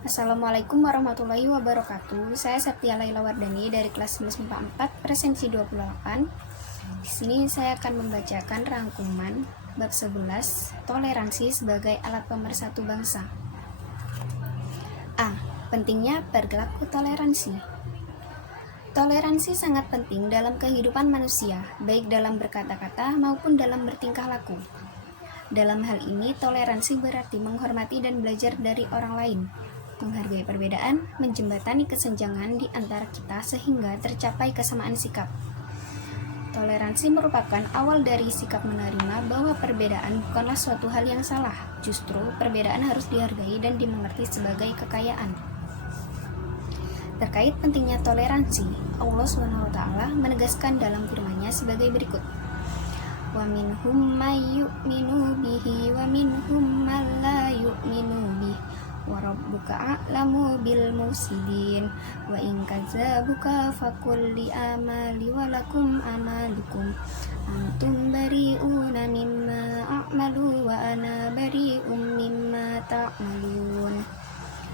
Assalamualaikum warahmatullahi wabarakatuh. Saya Septia Laila Wardani dari kelas 11 MIPA 4, presensi 28. Di sini saya akan membacakan rangkuman bab 11, toleransi sebagai alat pemersatu bangsa. A. Pentingnya perilaku toleransi. Toleransi sangat penting dalam kehidupan manusia, baik dalam berkata-kata maupun dalam bertingkah laku. Dalam hal ini, toleransi berarti menghormati dan belajar dari orang lain, menghargai perbedaan, menjembatani kesenjangan di antara kita sehingga tercapai kesamaan sikap. Toleransi merupakan awal dari sikap menerima bahwa perbedaan bukanlah suatu hal yang salah, justru perbedaan harus dihargai dan dimengerti sebagai kekayaan. Terkait pentingnya toleransi, Allah SWT menegaskan dalam firman-Nya sebagai berikut. Wa minhum may yu'minu bihi wa minhum man la yu'minu bihi wa rabbuka a'lamu bil mufsidin wa in kadzabuka faqul li amali wa lakum amalukum antum bari'una mimma a'malu wa ana bari'um mimma ta'malun.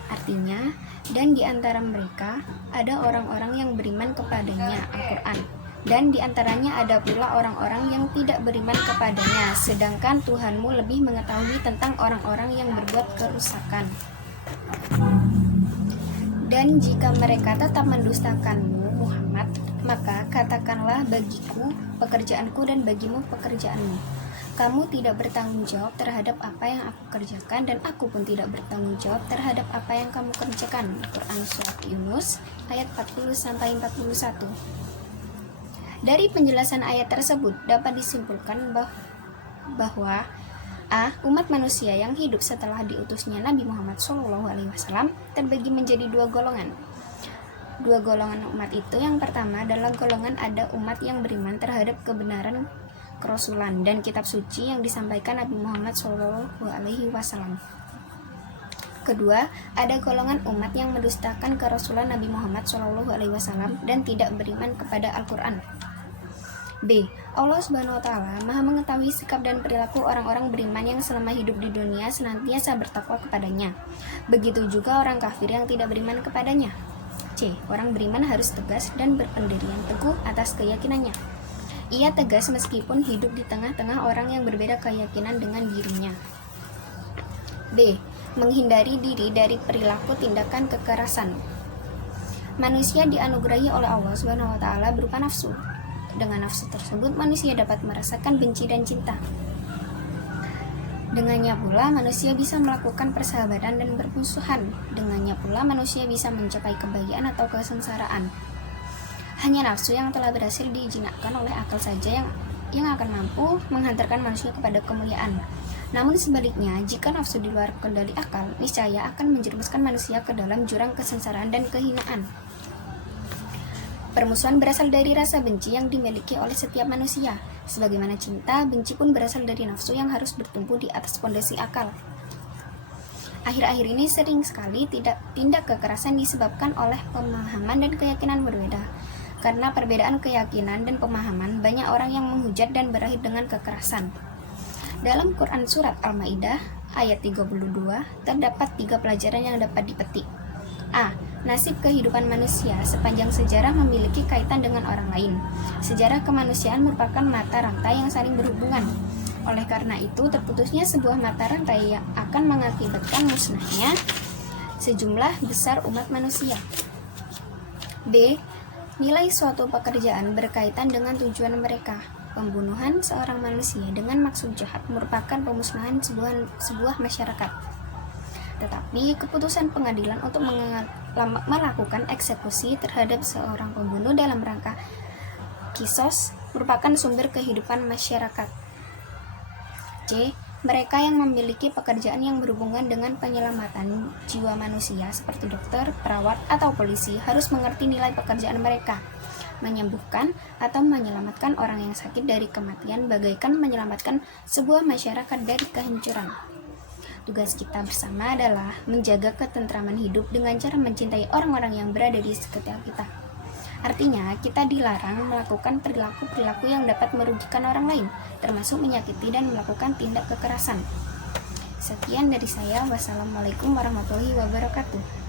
Artinya, dan di antara mereka ada orang-orang yang beriman kepadanya, Al-Quran, dan di antaranya ada pula orang-orang yang tidak beriman kepadanya, sedangkan Tuhanmu lebih mengetahui tentang orang-orang yang berbuat kerusakan. Dan jika mereka tetap mendustakanmu, Muhammad, maka katakanlah bagiku pekerjaanku dan bagimu pekerjaanmu. Kamu tidak bertanggung jawab terhadap apa yang aku kerjakan, dan aku pun tidak bertanggung jawab terhadap apa yang kamu kerjakan. Quran Surat Yunus ayat 40-41. Dari penjelasan ayat tersebut dapat disimpulkan bahwa A. Umat manusia yang hidup setelah diutusnya Nabi Muhammad SAW terbagi menjadi dua golongan. Dua golongan umat itu, yang pertama adalah golongan ada umat yang beriman terhadap kebenaran kerasulan dan kitab suci yang disampaikan Nabi Muhammad SAW. Kedua, ada golongan umat yang mendustakan kerasulan Nabi Muhammad SAW dan tidak beriman kepada Al-Quran. B. Allah SWT Maha mengetahui sikap dan perilaku orang-orang beriman yang selama hidup di dunia senantiasa bertakwa kepadanya. Begitu juga orang kafir yang tidak beriman kepadanya. C. Orang beriman harus tegas dan berpendirian teguh atas keyakinannya. Ia tegas meskipun hidup di tengah-tengah orang yang berbeda keyakinan dengan dirinya. B. Menghindari diri dari perilaku tindakan kekerasan. Manusia dianugerahi oleh Allah SWT berupa nafsu. Dengan nafsu tersebut, manusia dapat merasakan benci dan cinta. Dengannya pula, manusia bisa melakukan persahabatan dan bermusuhan. Dengannya pula, manusia bisa mencapai kebahagiaan atau kesengsaraan. Hanya nafsu yang telah berhasil dijinakkan oleh akal saja yang akan mampu menghantarkan manusia kepada kemuliaan. Namun sebaliknya, jika nafsu di luar kendali akal, niscaya akan menjerumuskan manusia ke dalam jurang kesengsaraan dan kehinaan. Permusuhan berasal dari rasa benci yang dimiliki oleh setiap manusia. Sebagaimana cinta, benci pun berasal dari nafsu yang harus bertumbuh di atas fondasi akal. Akhir-akhir ini sering sekali tindak kekerasan disebabkan oleh pemahaman dan keyakinan berbeda. Karena perbedaan keyakinan dan pemahaman, banyak orang yang menghujat dan berakhir dengan kekerasan. Dalam Quran Surat Al-Ma'idah ayat 32 terdapat 3 pelajaran yang dapat dipetik. A. Nasib kehidupan manusia sepanjang sejarah memiliki kaitan dengan orang lain. Sejarah kemanusiaan merupakan mata rantai yang saling berhubungan. Oleh karena itu, terputusnya sebuah mata rantai yang akan mengakibatkan musnahnya sejumlah besar umat manusia. B. Nilai suatu pekerjaan berkaitan dengan tujuan mereka. Pembunuhan seorang manusia dengan maksud jahat merupakan pemusnahan sebuah masyarakat. Tetapi keputusan pengadilan untuk melakukan eksekusi terhadap seorang pembunuh dalam rangka kisos merupakan sumber kehidupan masyarakat. C. Mereka yang memiliki pekerjaan yang berhubungan dengan penyelamatan jiwa manusia seperti dokter, perawat, atau polisi harus mengerti nilai pekerjaan mereka. Menyembuhkan atau menyelamatkan orang yang sakit dari kematian bagaikan menyelamatkan sebuah masyarakat dari kehancuran. Tugas kita bersama adalah menjaga ketentraman hidup dengan cara mencintai orang-orang yang berada di sekitar kita. Artinya, kita dilarang melakukan perilaku-perilaku yang dapat merugikan orang lain, termasuk menyakiti dan melakukan tindak kekerasan. Sekian dari saya. Wassalamualaikum warahmatullahi wabarakatuh.